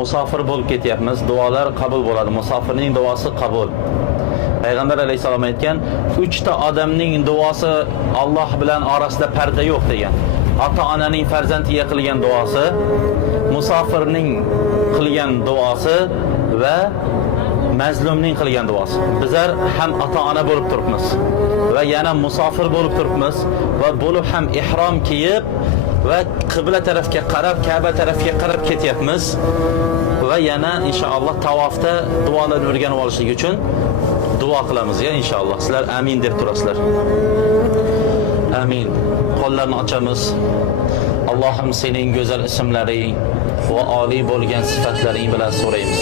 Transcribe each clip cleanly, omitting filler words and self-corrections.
musofir bo'lib ketyapmiz. Duolar qabul bo'ladi. Musofirning duosi qabul. Payg'ambar alayhisalom aytgan, 3 ta odamning duosi Alloh bilan orasida parda yo'q degan. Ota-onaning farzandiga qilgan duosi, musofirning qilgan duosi va mazlumning qilgan duosi. Bizlar ham ota-ona bo'lib turibmiz va yana musofir bo'lib turibmiz va bo'lib ham ihrom kiyib va qibla tarafga qarab, Ka'ba tarafga qarab ketyapmiz va yana inshaalloh tavofda duolarni o'rganib olishlik uchun duo qilamiz ya inshaalloh. Sizlar amin deb turasizlar. Amin. Qo'llarni ochamiz. Allohim sening go'zal ismlaring va oliy bo'lgan sifatlaring bilan so'raymiz.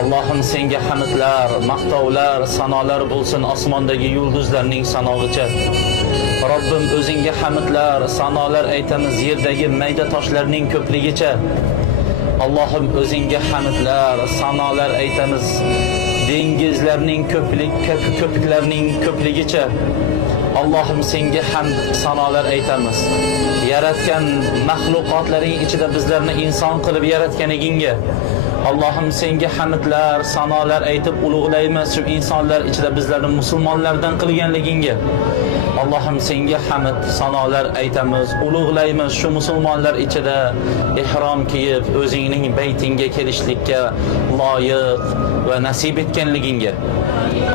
Allohim senga hamdlar, maqtovlar, sanolar bo'lsin osmondagi yulduzlarning sanog'icha. Robbim o'zingga hamdlar, sanolar aytamiz yerdagi mayda toshlarning ko'pligicha. Allohim o'zingga hamdlar, sanolar aytamiz dengizlarning ko'pliklarining ko'pligicha. Allohim senga hamd, sanolar aytamiz. Yaratgan mahluqotlaring ichida bizlarni inson qilib yaratganligingga. Allohim senga hamdlar, sanolar aytib ulug'laymiz shu insonlar ichida bizlarni musulmonlardan qilganligingga. Allohim senga hamd, sanolar aytamiz, ulug'laymiz shu musulmonlar ichida ihrom kiyib o'zingning baytingga kelishlikka loyiq va nasib etganligingga.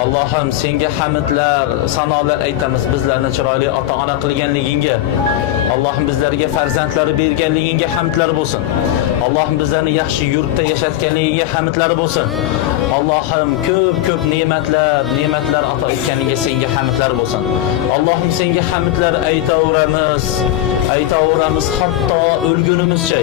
Allohim senga hamdlar, sanolar aytamiz bizlarni chiroyli ota-ona qilganligingga. Allohim bizlarga farzandlari berganligingga hamdlar bo'lsin. Allohim bizlarni yaxshi yurtda yashatganligiga hamdlar bo'lsin. Allohim ko'p ne'matlar ato etganiga senga hamdlar bo'lsin. Allohim senga hamdlar aytaveramiz hatto o'lgunimizcha.